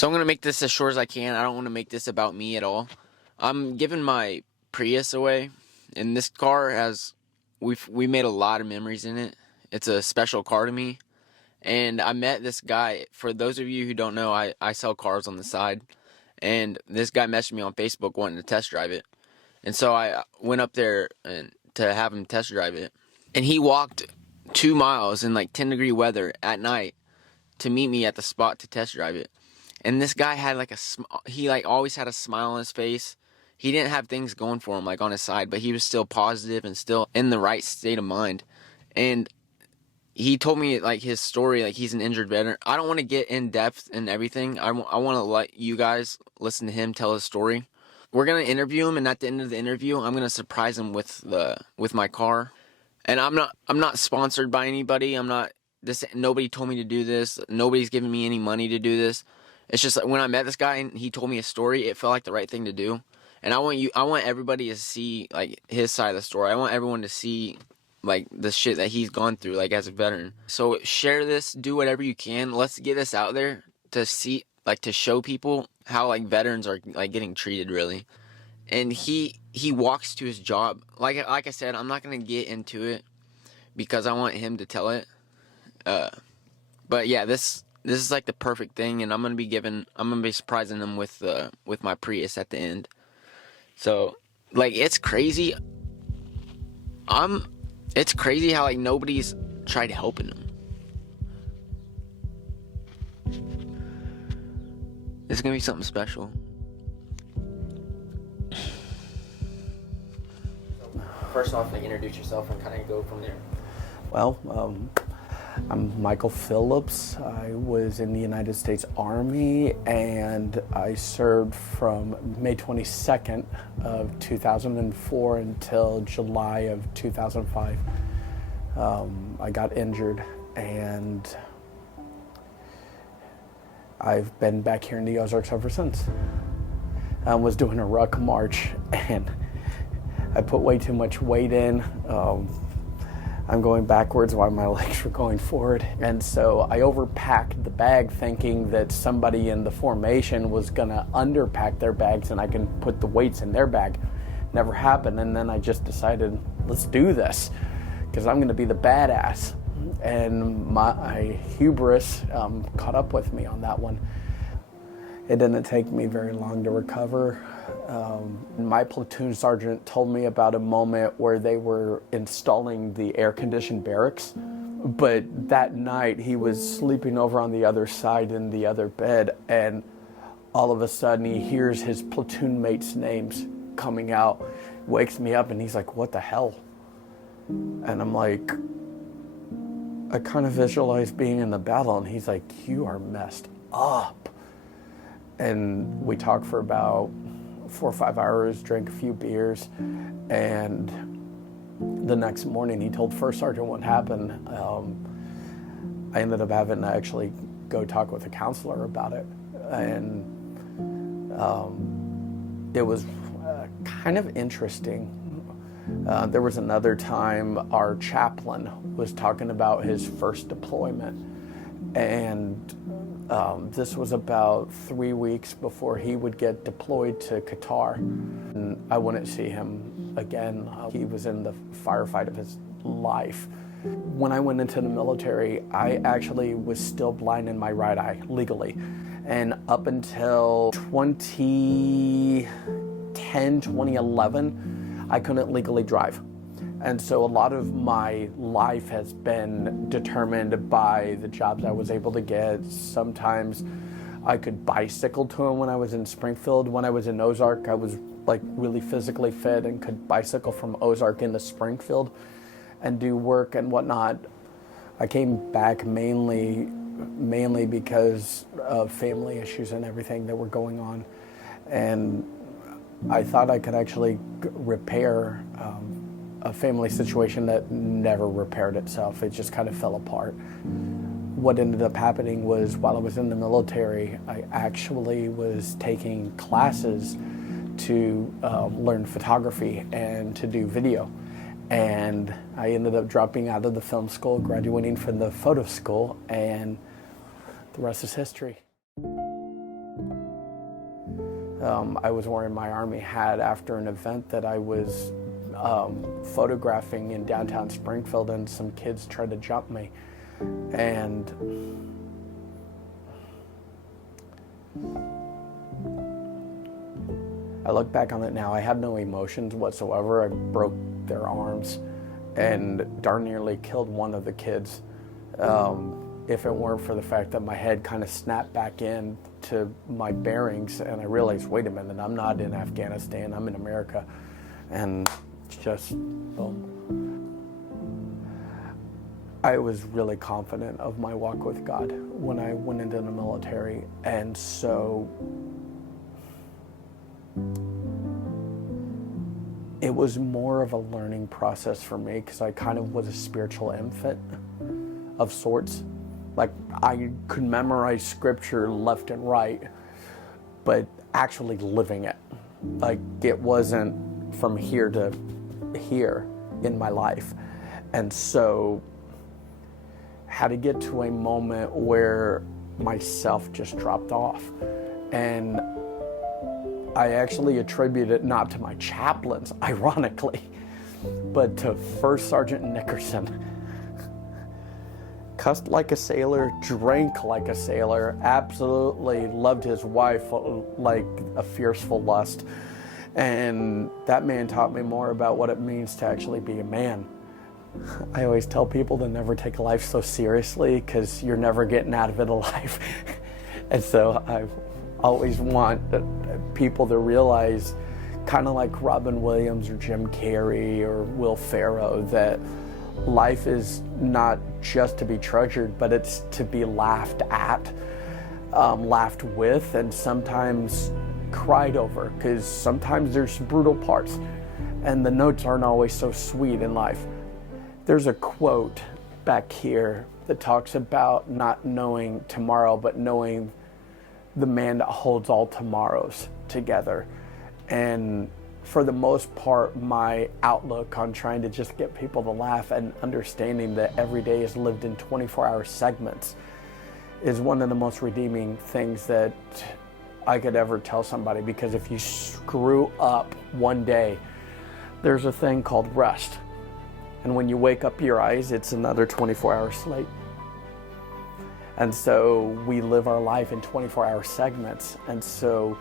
So I'm going to make this as short as I can. I don't want to make this about me at all. I'm giving my Prius away, and this car has, we made a lot of memories in it. It's a special car to me. And I met this guy. For those of you who don't know, I sell cars on the side. And this guy messaged me on Facebook wanting to test drive it. And so I went up there and to have him test drive it. And he walked 2 miles in like 10-degree weather at night to meet me at the spot to test drive it. And this guy had like he like always had a smile on his face. He didn't have things going for him like on his side, but he was still positive and still in the right state of mind. And he told me like his story, like he's an injured veteran. I don't want to get in depth and everything. I want to let you guys listen to him tell his story. We're gonna interview him, and at the end of the interview, I'm gonna surprise him with my car. And I'm not sponsored by anybody. I'm not this. Nobody told me to do this. Nobody's giving me any money to do this. It's just like when I met this guy and he told me a story, it felt like the right thing to do. And I want everybody to see like his side of the story. I want everyone to see like the shit that he's gone through like as a veteran. So share this, do whatever you can. Let's get this out there to see, like, to show people how like veterans are like getting treated really. And he walks to his job. Like I said, I'm not gonna get into it because I want him to tell it. But yeah, this is like the perfect thing, and I'm gonna be surprising them with my Prius at the end. So like it's crazy. It's crazy how like nobody's tried helping him. It's gonna be something special. First off, like, introduce yourself and kind of go from there. Well, I'm Michael Phillips. I was in the United States Army, and I served from May 22nd of 2004 until July of 2005. I got injured, and I've been back here in the Ozarks ever since. I was doing a ruck march, and I put way too much weight in. I'm going backwards while my legs were going forward. And so I overpacked the bag thinking that somebody in the formation was gonna underpack their bags and I can put the weights in their bag. Never happened. And then I just decided, let's do this, because I'm gonna be the badass. And my hubris caught up with me on that one. It didn't take me very long to recover. My platoon sergeant told me about a moment where they were installing the air-conditioned barracks, but that night he was sleeping over on the other side in the other bed, and all of a sudden he hears his platoon mates' names coming out, wakes me up, and he's like, "What the hell?" And I'm like, I kind of visualize being in the battle, and he's like, "You are messed up." And we talked for about 4 or 5 hours, drank a few beers, and the next morning he told First Sergeant what happened. I ended up having to actually go talk with a counselor about it, and it was kind of interesting. There was another time our chaplain was talking about his first deployment, and this was about 3 weeks before he would get deployed to Qatar. And I wouldn't see him again. He was in the firefight of his life. When I went into the military, I actually was still blind in my right eye, legally. And up until 2010, 2011, I couldn't legally drive. And so a lot of my life has been determined by the jobs I was able to get. Sometimes I could bicycle to them when I was in Springfield. When I was in Ozark, I was like really physically fit and could bicycle from Ozark into Springfield and do work and whatnot. I came back mainly because of family issues and everything that were going on. And I thought I could actually repair a family situation that never repaired itself. It just kind of fell apart. What ended up happening was, while I was in the military, I actually was taking classes to learn photography and to do video. And I ended up dropping out of the film school, graduating from the photo school, and the rest is history. I was wearing my Army hat after an event that I was photographing in downtown Springfield, and some kids tried to jump me. And I look back on it now, I had no emotions whatsoever. I broke their arms and darn nearly killed one of the kids. If it weren't for the fact that my head kind of snapped back in to my bearings, and I realized, wait a minute, I'm not in Afghanistan, I'm in America. And just, I was really confident of my walk with God when I went into the military. And so it was more of a learning process for me, because I kind of was a spiritual infant of sorts. Like, I could memorize scripture left and right, but actually living it. Like, it wasn't from here to here in my life. And so had to get to a moment where myself just dropped off. And I actually attribute it not to my chaplains, ironically, but to First Sergeant Nickerson. Cussed like a sailor, drank like a sailor, absolutely loved his wife like a fearful lust. And that man taught me more about what it means to actually be a man. I always tell people to never take life so seriously, because you're never getting out of it alive. And so I always want people to realize, kind of like Robin Williams or Jim Carrey or Will Ferrell, that life is not just to be treasured, but it's to be laughed at, laughed with, and sometimes cried over, because sometimes there's brutal parts and the notes aren't always so sweet in life. There's a quote back here that talks about not knowing tomorrow, but knowing the man that holds all tomorrows together. And for the most part, my outlook on trying to just get people to laugh and understanding that every day is lived in 24-hour segments is one of the most redeeming things that I could ever tell somebody. Because if you screw up one day, there's a thing called rest. And when you wake up your eyes, it's another 24-hour sleep. And so we live our life in 24-hour segments. And so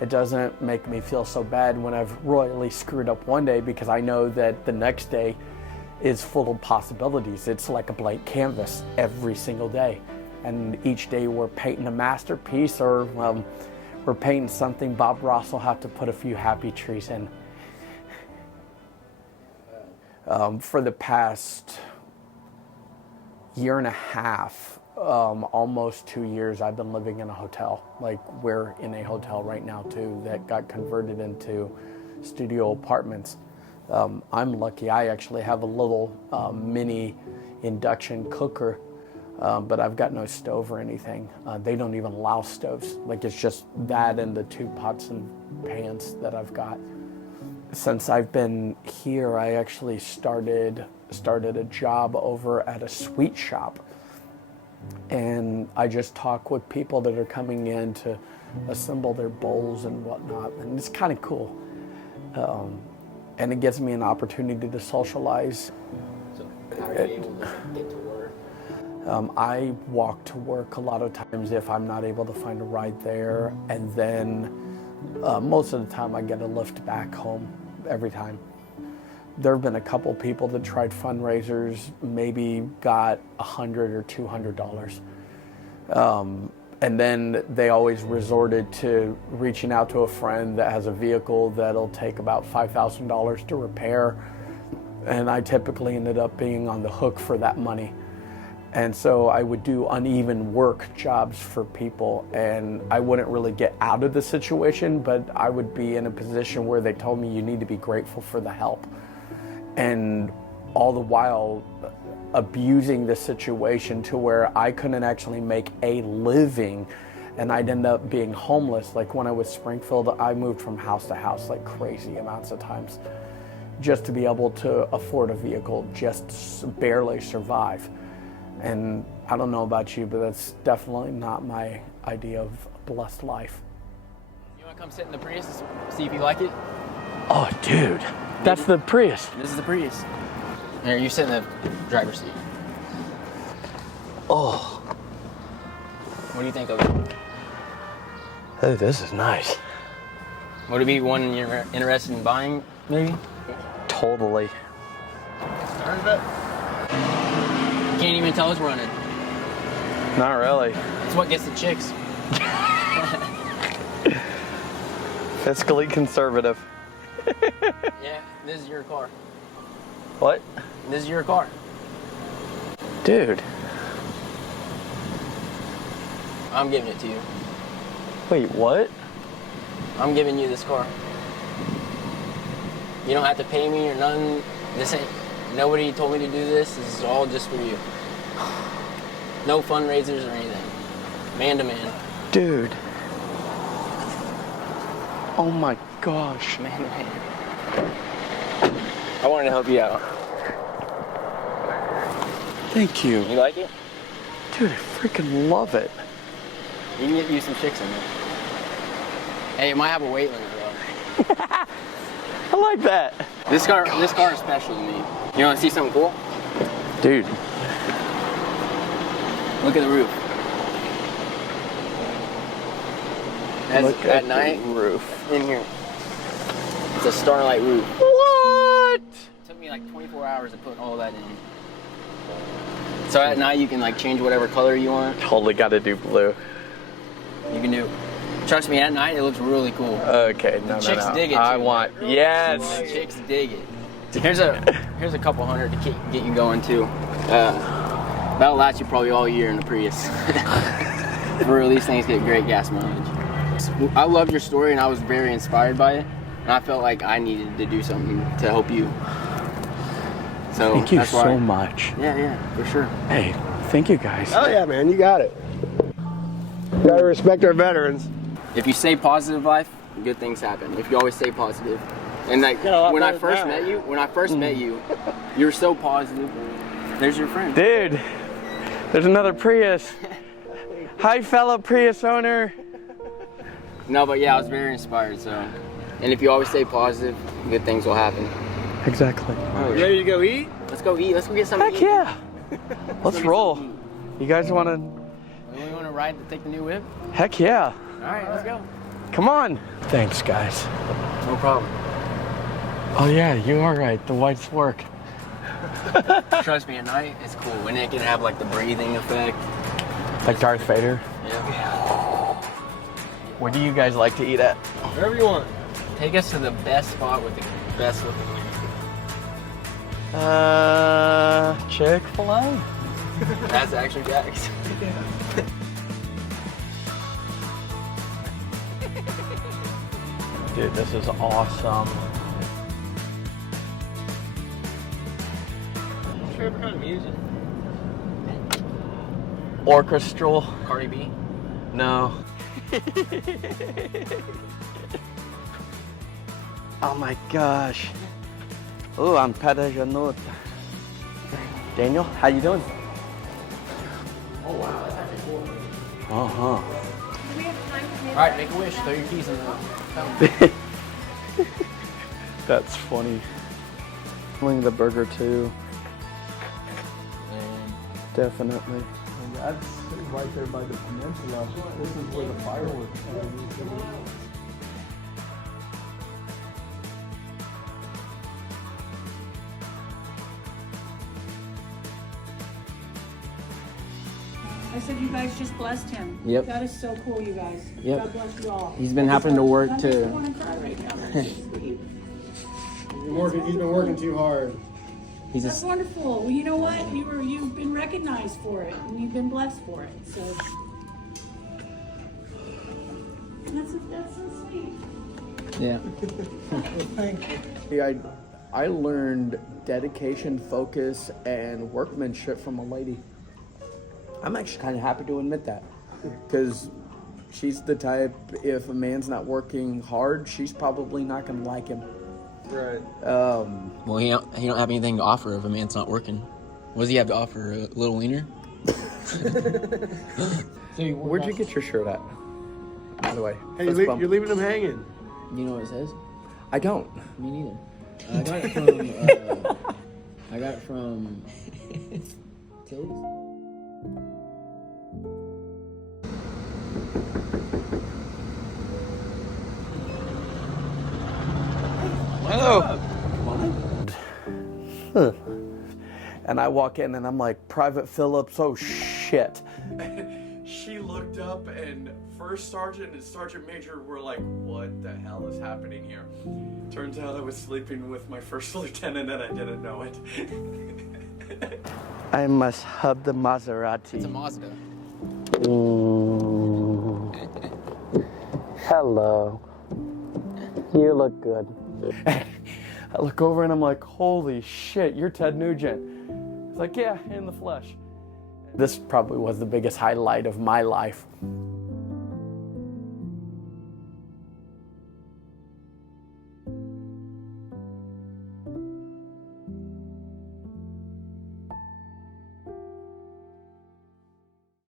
it doesn't make me feel so bad when I've royally screwed up one day, because I know that the next day is full of possibilities. It's like a blank canvas every single day. And each day we're painting a masterpiece, or we're painting something Bob Ross will have to put a few happy trees in. For the past year and a half, almost 2 years, I've been living in a hotel. Like, we're in a hotel right now too that got converted into studio apartments. I'm lucky. I actually have a little mini induction cooker, but I've got no stove or anything. They don't even allow stoves. Like, it's just that and the 2 pots and pans that I've got. Since I've been here, I actually started a job over at a sweet shop. And I just talk with people that are coming in to assemble their bowls and whatnot. And it's kind of cool. And it gives me an opportunity to socialize. So how are you able to get to work? I walk to work a lot of times if I'm not able to find a ride there. And then most of the time I get a lift back home every time. There have been a couple people that tried fundraisers, maybe got $100 or $200. And then they always resorted to reaching out to a friend that has a vehicle that'll take about $5,000 to repair. And I typically ended up being on the hook for that money. And so I would do uneven work jobs for people, and I wouldn't really get out of the situation, but I would be in a position where they told me you need to be grateful for the help. And all the while abusing the situation to where I couldn't actually make a living, and I'd end up being homeless. Like, when I was Springfield, I moved from house to house like crazy amounts of times just to be able to afford a vehicle, just barely survive. And I don't know about you, but that's definitely not my idea of a blessed life. You want to come sit in the Prius and see if you like it? Oh, dude. That's the Prius. This is the Prius. Here, you sit in the driver's seat. Oh. What do you think of it? Hey, this is nice. Would it be one you're interested in buying, maybe? Totally. Turn it up. Can't even tell it's running. Not really. It's what gets the chicks. Fiscally conservative. Yeah, this is your car. What? This is your car. Dude. I'm giving it to you. Wait, what? I'm giving you this car. You don't have to pay me or nothing. This ain't. Nobody told me to do this. This is all just for you. No fundraisers or anything. Man to man. Dude. Oh my gosh. Man to man. I wanted to help you out. Thank you. You like it? Dude, I freaking love it. You can get you some chicks in there. Hey, it might have a weight limit though. I like that. This car is special to me. You want to see something cool? Dude. Look at the roof. Look At night, the roof. in here. It's a starlight roof. What? It took me like 24 hours to put all that in. So at night you can like change whatever color you want. Totally got to do blue. You can do. Trust me, at night it looks really cool. Okay, no. Chicks dig it. I too. want. Yes. Chicks dig it. Here's a couple hundred to get you going too. That'll last you probably all year in the Prius. For these things get great gas mileage. I loved your story and I was very inspired by it, and I felt like I needed to do something to help you. So Thank you that's so why. much. Yeah, for sure. Hey, thank you guys. Oh yeah, man, you got it. You gotta respect our veterans. If you stay positive, life, good things happen. If you always stay positive. And like when I first met you, you were so positive. There's your friend. Dude, there's another Prius. Hi, fellow Prius owner. No, but yeah, I was very inspired. So, and if you always stay positive, good things will happen. Exactly. Oh, You ready to go eat? Let's go eat. Let's go get something. Heck to eat. yeah. Let's roll. You guys want to? We want to ride to take the new whip. Heck yeah. All right, let's go. Come on. Thanks, guys. No problem. Oh yeah, you are right. The whites work. Trust me, at night it's cool, and it can have like the breathing effect. Like Darth Vader. Yeah. Where do you guys like to eat at? Wherever you want. Take us to the best spot with the best looking wings. Chick-fil-A. That's actually Jack's. Dude, this is awesome. Favorite kind of music? Orchestral. Cardi B. No. Oh my gosh. Oh, I'm Patagonot. Daniel, how you doing? Oh wow, that's actually cool. Uh-huh. All right, make a wish. Throw your keys in the fountain. That's funny. Feeling the burger too. Definitely. And that's right there by the peninsula. This is where the fireworks are. I said you guys just blessed him. Yep. That is so cool, you guys. Yep. God bless you all. He's been having to work I just don't to. want to cry right now. That's sweet. He's been working too hard. He's That's just. wonderful. Well, you know what? You've been recognized for it, and you've been blessed for it. So that's so sweet. Yeah. Thank you. Yeah, I learned dedication, focus, and workmanship from a lady. I'm actually kind of happy to admit that, because she's the type, if a man's not working hard, she's probably not going to like him. Right. Well, he don't have anything to offer if a man's not working. What does he have to offer? A little wiener? Where'd you get your shirt at? By the way, Hey, fist bump. you're leaving them hanging. You know what it says? I don't. Me neither. I got it from. I got it from. Tilly's. Hello. And I walk in and I'm like, Private Phillips, oh shit. She looked up and First Sergeant and Sergeant Major were like, what the hell is happening here? Turns out I was sleeping with my first lieutenant and I didn't know it. I must hub the Maserati. It's a Mazda. Hello. You look good. I look over and I'm like, holy shit, you're Ted Nugent. He's like, yeah, in the flesh. This probably was the biggest highlight of my life.